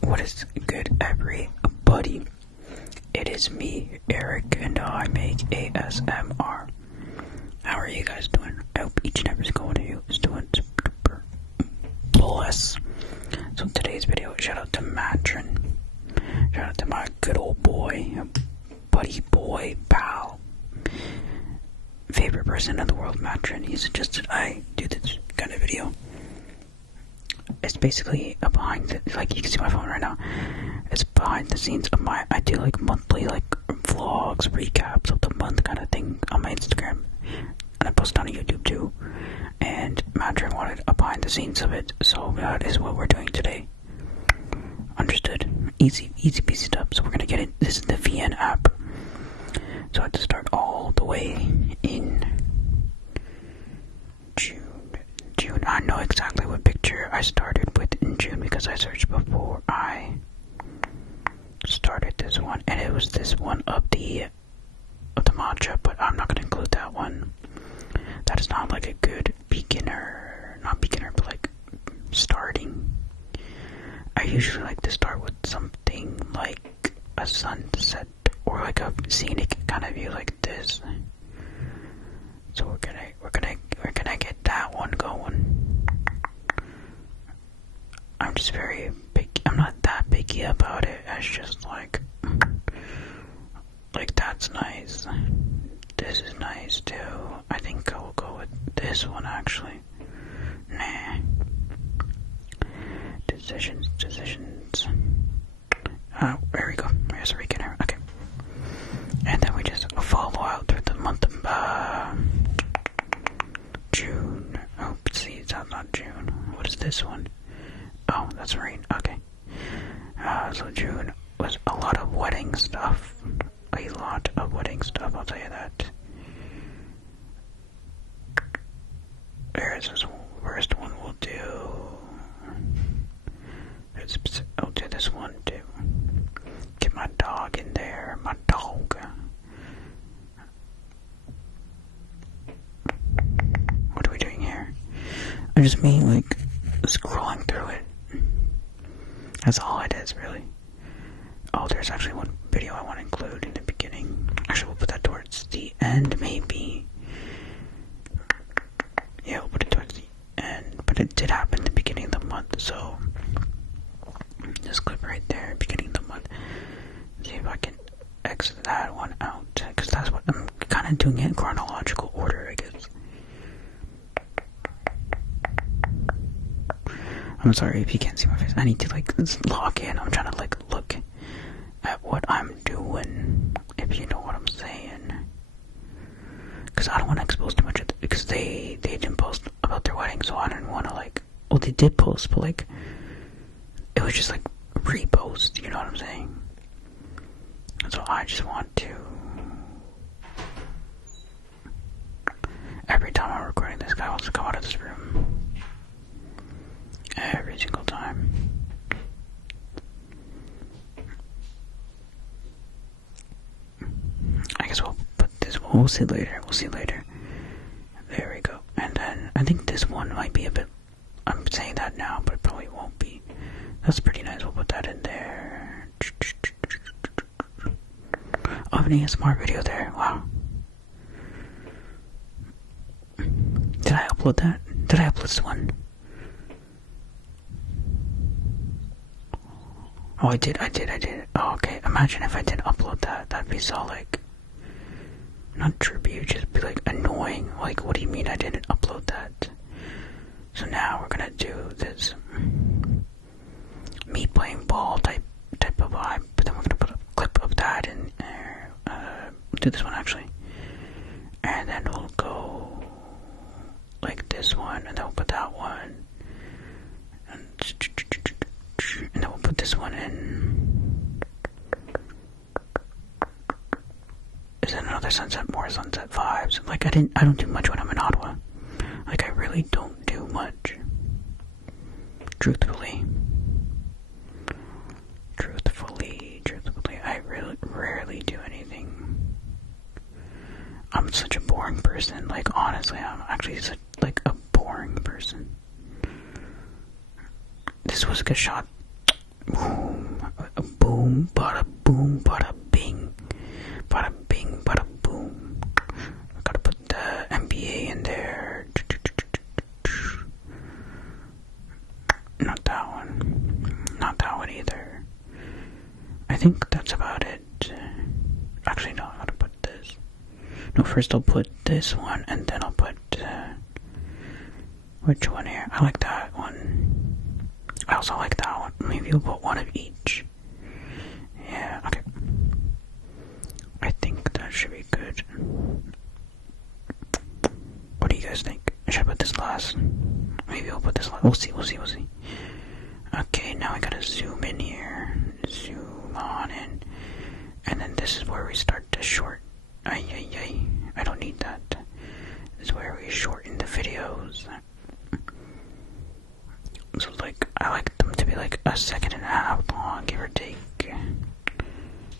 What is good, everybody? It is me, Eric, and I make ASMR. How are you guys doing? I hope each and every single one of you is doing super bless. So today's video, shout out to Mattrin. Shout out to my good old boy, buddy boy, pal, favorite person in the world, Mattrin. He suggested I do this kind of video. It's basically a behind the, like you can see my phone right now. It's behind the scenes of I do like monthly like vlogs, recaps of the month kind of thing on my Instagram, and I post on YouTube too. And Mattrin wanted a behind the scenes of it, so that is what we're doing today. Understood? Easy peasy stuff. So we're gonna get it. This is the VN app. So I have to start all the way in June. I know exactly what picture I started with in June because I searched before I started this one, and it was this one of the matcha, but I'm not gonna include that one. That is not like a good not beginner, but like starting. I usually like to start with something like a sunset or like a scenic kind of view like this. So we're gonna get that one going. I'm just very picky. I'm not that picky about it. It's just like that's nice. This is nice too. I think I will go with this one actually. Nah. Decisions. There we go. There's a beginner. Okay. And then we just follow out through the month of June. Oh, see, it's not June. What is this one? Oh, that's rain. Okay. So June was a lot of wedding stuff. I'll tell you that. There's this first one we'll do. I'll do this one too. Get my dog in there. My dog. What are we doing here? I just mean like scrolling through it. That's all it is, really. Oh, there's actually one video I want to include in the beginning. Actually, we'll put that towards the end, maybe. Yeah, we'll put it towards the end. But it did happen at the beginning of the month, so this clip right there, beginning of the month. See if I can exit that one out, because that's what I'm kind of doing it in chronological order, I guess. I'm sorry if you can't see my face. I need to like log in. I'm trying to like look at what I'm doing, if you know what I'm saying. Because I don't want to expose too much of it, because they didn't post about their wedding, so I didn't want to like, well, they did post, but like it was just like repost, you know what I'm saying? And so I just want to, every time I'm recording, this guy wants to come out of this room. Every single time. I guess we'll put this one. We'll see later. There we go. And then I think this one might be a bit, I'm saying that now, but it probably won't be. That's pretty nice. We'll put that in there. Oh, an ASMR video there. Wow. Did I upload that? Did I upload this one? Oh, I did. Oh, okay. Imagine if I didn't upload that. That'd be so, like, not tribute, just be, like, annoying. Like, what do you mean I didn't upload that? So now we're gonna do this me playing ball type of vibe, but then we're gonna put a clip of that in there. Do this one, actually. And then we'll go like this one, and then we'll put that one. And then we'll put this one in. Is it another sunset? More sunset vibes. Like I don't do much when I'm in Ottawa. Like I really don't do much. Truthfully, I really rarely do anything. I'm such a boring person. Like honestly, I'm actually such like a boring person. this was a good shot. Boom, boom, bada boom, bada bing, bada bing, bada boom. I gotta put the NBA in there. Not that one. Not that one either. I think that's about it. Actually, no, I gotta put this. No, first I'll put this one, and then I'll put, which one here? I like that one. I also like that one. Maybe we'll put one of each. Yeah, okay. I think that should be good. What do you guys think? Should I put this last? Maybe I'll put this last. We'll see. Okay, now I gotta zoom in here. Zoom on in. And then this is where we start to short. I don't need that. This is where we shorten the videos. So like, I like them to be like a second and a half long, give or take.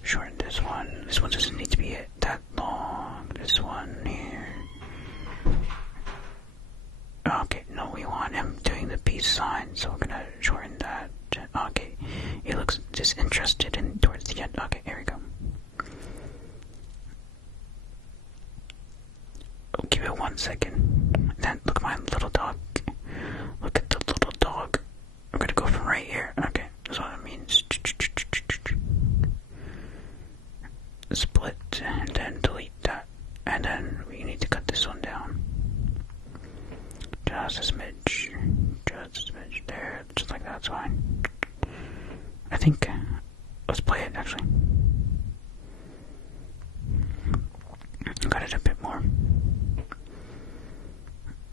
Shorten this one. This one doesn't need to be that long. This one here. Okay, no, we want him doing the peace sign, so we're gonna shorten that. Okay, he looks disinterested in towards the end. Okay, here we go. Oh, give it 1 second. Then look at my little dog. Look at the little dog. I'm gonna go from right here. Okay, that's what it means. Split and then delete that. And then we need to cut this one down. Just a smidge. Just a smidge there. Just like that's fine. I think, let's play it actually. Cut it a bit more.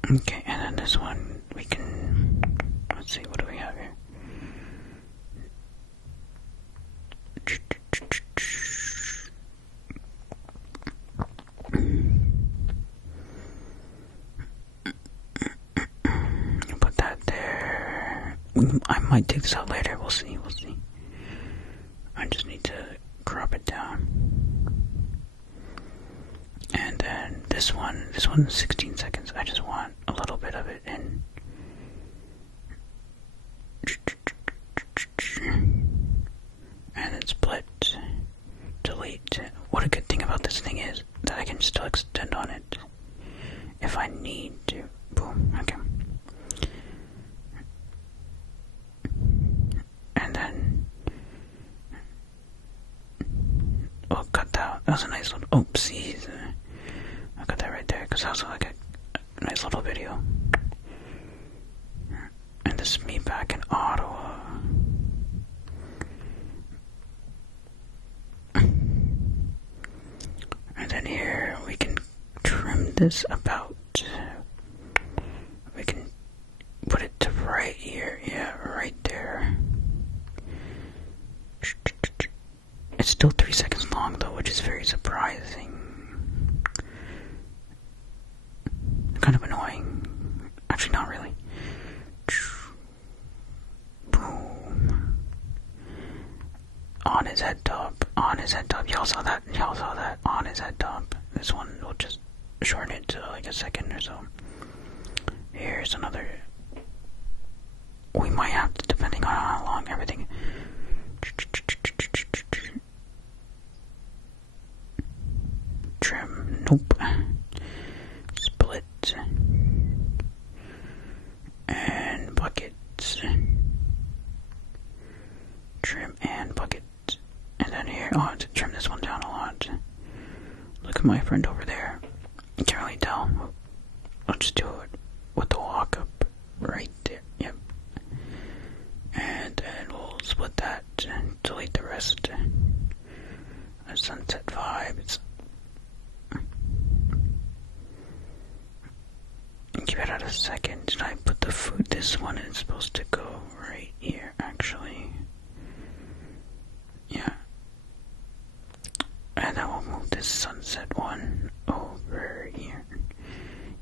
Okay, and then this one, we can, let's see, what do we have here? Put that there. I might take this out later, we'll see. I just need to crop it down. And then this one's 16 seconds. I just want a little bit of it in. And then split, delete. What a good thing about this thing is that I can still extend on it if I need to. Boom, okay. And then, oh, cut that. That was a nice little, oopsies. I got that right there because that was like a nice little video. And this is me back in Ottawa. And then here we can trim this about. We can put it to right here. Yeah, right there. It's still 3 seconds long though, which is very surprising. Kind of annoying. Actually, not really. Boom. On his head top. On his head top. Y'all saw that. On his head top. This one will just shorten it to like a second or so. Here's another. We might have to, depending on how long everything. Trim. Nope. Split. And bucket. Trim and bucket. And then here, oh, to trim this one down a lot. Look at my friend over there. You can't really tell. I'll just do it with the walk up right there. Yep. And then we'll split that and delete the rest. A sunset vibes. Give it out a second. Did I put the food? This one is supposed to go right here, actually. Yeah. And then we'll move this sunset one over here.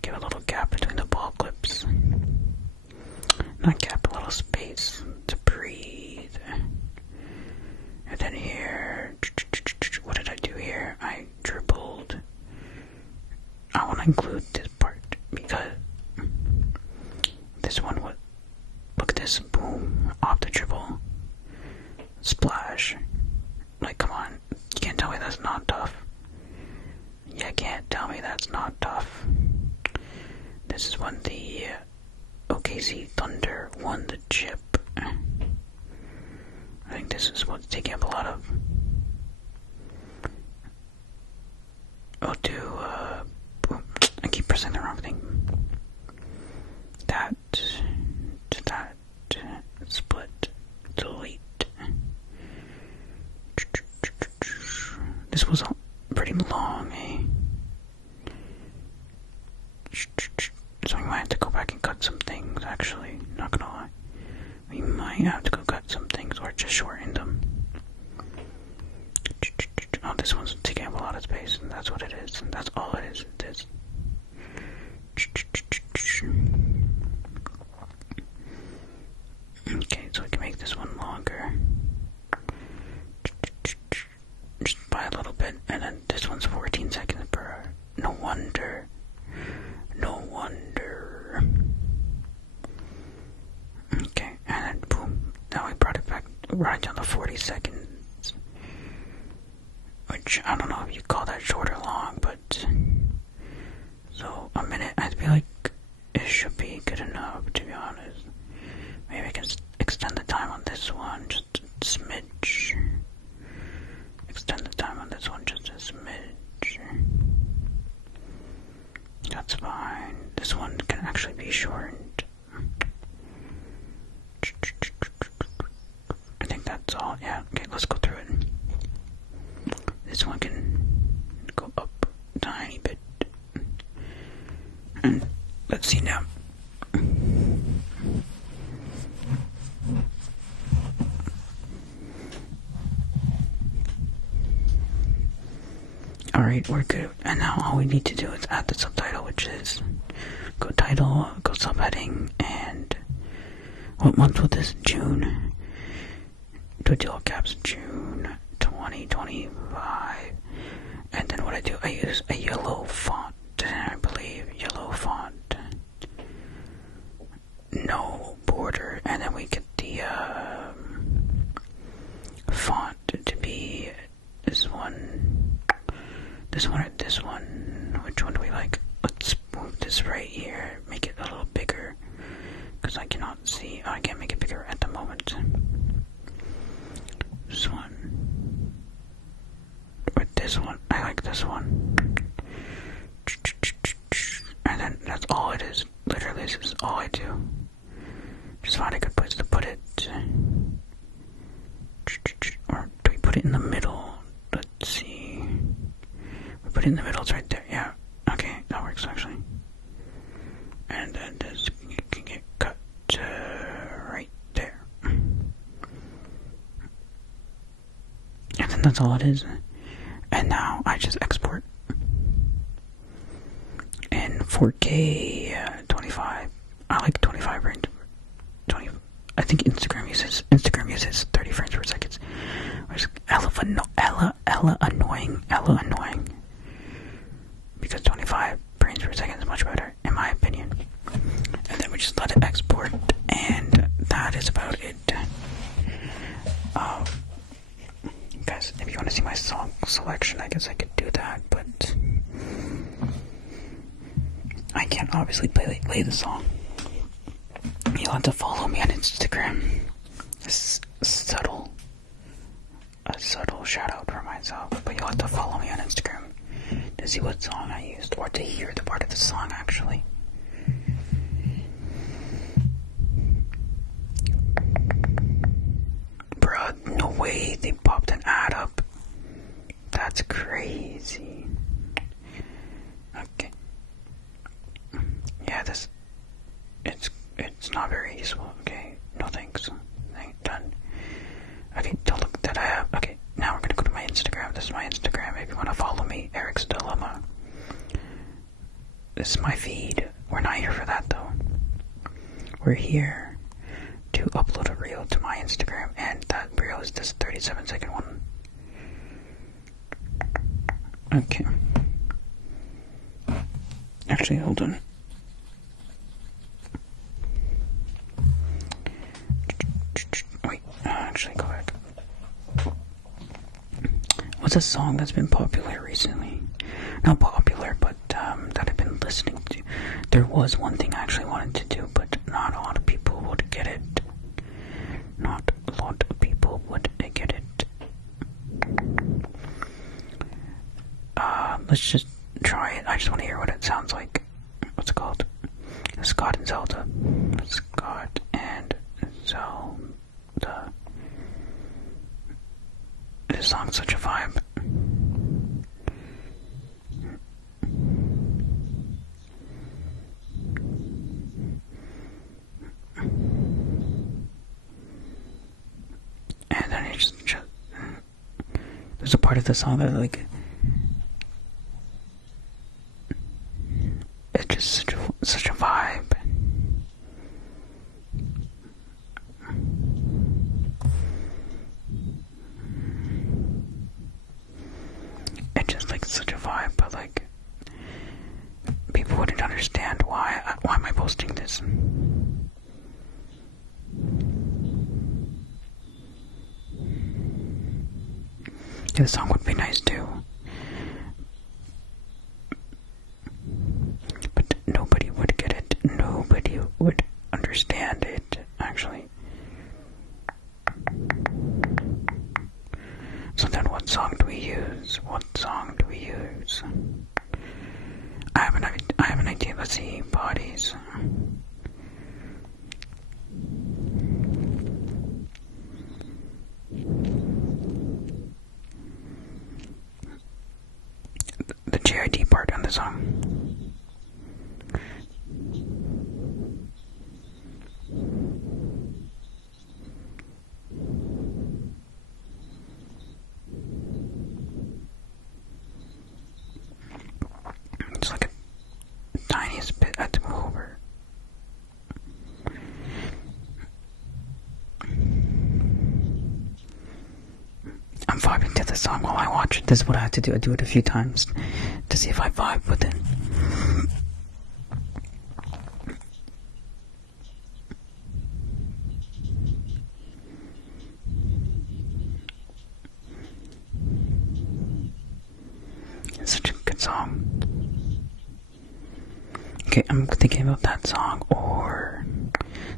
Give a little gap between the ball clips. Not gap, a little space to breathe. And then here, what did I do here? I dribbled. I want to include this part because this one would, look at this, boom, triple splash. Like, come on. You can't tell me that's not tough. You can't tell me that's not tough. This is when the OKC Thunder won the chip. I think this is what's taking up a lot of. I'll do, I keep pressing the wrong thing. That, split, delete. This was pretty long, eh? So we might have to go back and cut some things, actually. Not gonna lie. We might have to go cut some things or just shorten them. Oh, this one's taking up a lot of space, and that's what it is. And that's all it is. It is. Okay, so we can make this one longer. Just by a little bit, and then this one's 14 seconds per hour. No wonder. No wonder. Okay, and then boom. Now we brought it back, right down to 40 seconds. Which, I don't know if you call that short or long, but... So, a minute, I feel like it should be good enough, to be honest. Maybe I can extend the time on this one, just a smidge. Extend the time on this one, just a smidge. That's fine. This one can actually be shortened. I think that's all. Yeah, okay, let's go through it. This one can go up a tiny bit. And let's see now. Alright, we're good. And now all we need to do is add the subtitle, which is go title, go subheading, and what month was this? June. Do all caps June 2025. And then what I do, I use a yellow font, I believe. Yellow font. No border. And then we get the font to be this one. This one or this one? Which one do we like? Let's move this right here. Make it a little bigger. Because I cannot see. I can't make it bigger at the moment. This one. Or this one. I like this one. And then that's all it is. Literally, this is all I do. Just find a good place to put it. Or do we put it in the middle? Let's see. We put it in the middle, it's right there. Yeah. Okay, that works actually. And then this can get cut right there. And then that's all it is. And now I just export in 4K 25. I like 25 frames. 20. I think Instagram uses 30 frames per second. Which is hella annoying. Because 25 frames per second is much better, in my opinion. And then we just let it export, and that is about it. Guys, if you want to see my song selection, I guess I could do that, but I can't obviously play the song. You'll have to follow me on Instagram. A subtle shout out for myself, but you'll have to follow me on Instagram to see what song I used, or to hear the part of the song actually. Bruh, no way they popped an ad up. That's crazy. Okay. Yeah, it's not very useful. Okay, no thanks. Done. Okay, don't look that I have. Okay, now we're gonna go to my Instagram. This is my Instagram. If you want to follow me, Eric's Dilemma. This is my feed. We're not here for that though. We're here to upload a reel to my Instagram, and that reel is this 37-second one. Okay. Actually, hold on. a song that's been popular recently? Not popular, but that I've been listening to. There was one thing I actually wanted to do, but not a lot of people would get it. Not a lot of people would get it. Let's just try it. I just want to hear what it sounds like. What's it called? Scott and Zelda. Scott and Zelda. This song's such a vibe. And then it's just there's a part of the song that like it's just such a vibe. It's just like such a vibe, but like people wouldn't understand why am I posting this? The song would be nice too, but nobody would get it. Nobody would understand it, actually. So then what song do we use? What song do we use? I have an idea. Let's see. Bodies. The JID part on the song. It's like a tiniest bit I have to move over. I'm vibing to the song while I watch it. This is what I have to do. I do it a few times to see if I vibe with it. It's such a good song. Okay, I'm thinking about that song or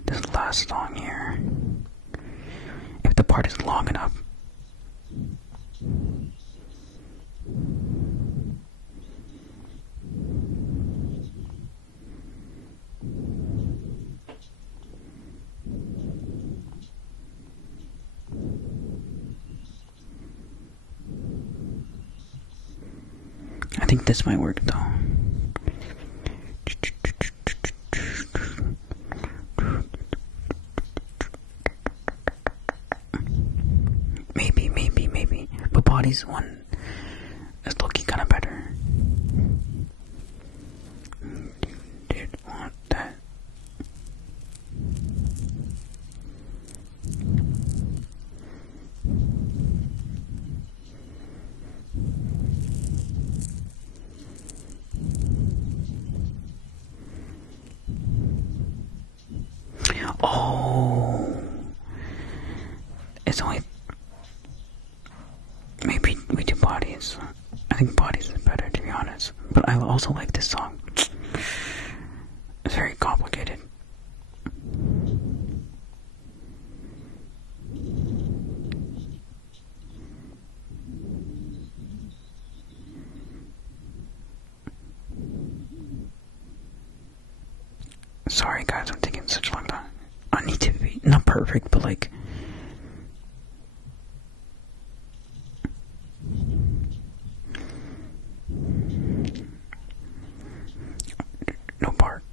this last song here. If the part is long enough. I think this might work though. Maybe. But Body's one is looking kind of better. Did want that. Oh, it's only maybe we do Bodies. I think Bodies is better, to be honest. But I also like this song. It's very complicated. Sorry guys, I'm taking such a long time. I need to be not perfect, but like no bark.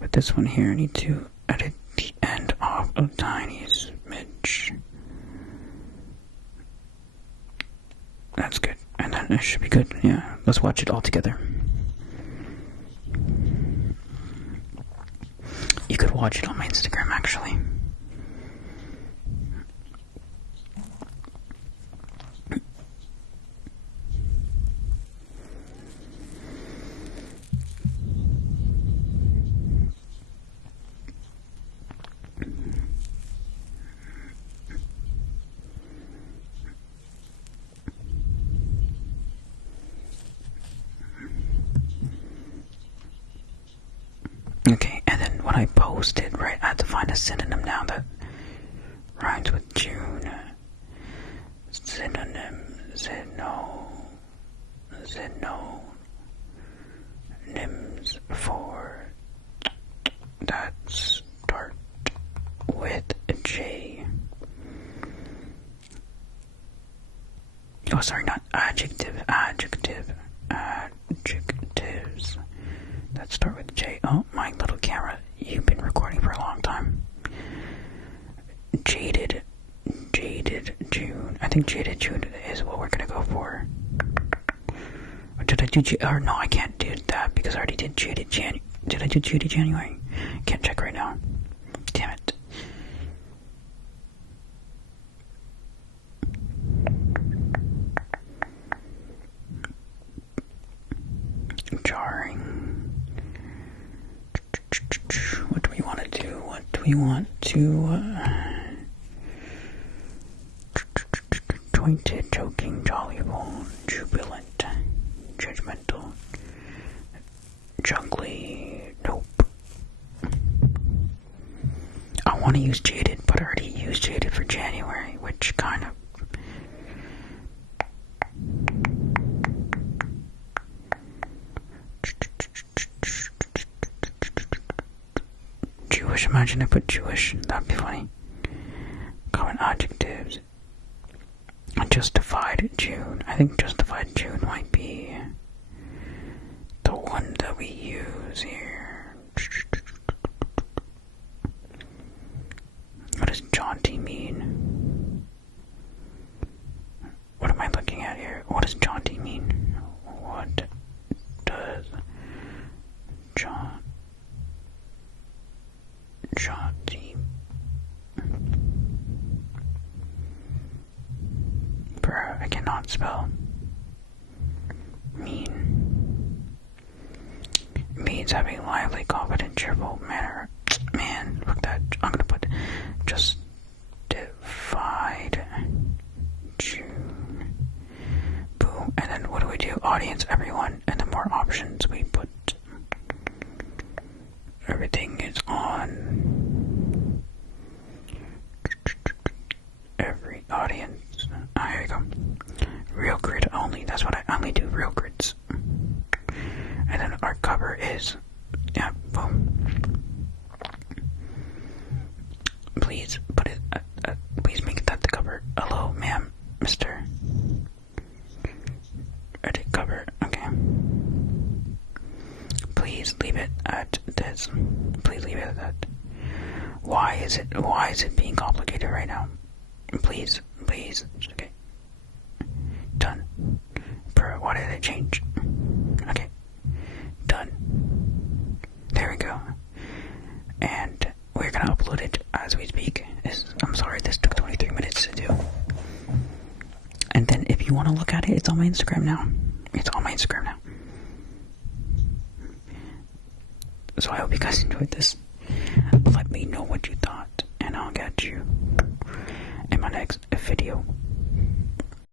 But this one here, I need to edit the end off a tiny smidge. That's good. And then it should be good. Yeah, let's watch it all together. You could watch it on my Instagram, actually. when I post it, right, I have to find a synonym now that rhymes with June. Synonym, synonyms for that start with J. Oh, sorry, not adjective. Adjectives that start with J. Oh, my little camera. You've been recording for a long time. Jaded June. I think jaded June is what we're gonna go for. Or did I do or no, I can't do that because I already did jaded January. Did I do jaded January? Can't check right now. Damn it. Jarring. What do we want to do? What do we want to jointed, joking, jollyful, jubilant, judgmental, juggly, nope. I want to use jaded, but I already used jaded for January, which kind of Jewish. Imagine I put Jewish. That'd be funny. Common adjectives. Justified June. I think justified June might be the one that we use here. What does jaunty mean? What am I looking at here? What does jaunty mean? What does jaunty I cannot spell. Means having a lively, confident, cheerful manner. Man, fuck that. I'm gonna put justified June. Boom. And then what do we do? Audience, everyone. And then more options. We put everything is on. Every audience. Oh, here we go. Real grid only. That's what I only do. Real grids. And then our cover is, yeah, boom. Please put it. Please make that the cover. Hello, ma'am, Mr. Edit cover. Okay. Please leave it at this. Please leave it at that. Why is it being complicated right now? Please. Okay. Done. Why did it change? Okay. Done. There we go. And we're gonna upload it as we speak. I'm sorry this took 23 minutes to do. And then if you want to look at it, it's on my Instagram now. So I hope you guys enjoyed this. Let me know what you thought, and I'll get you in my next video.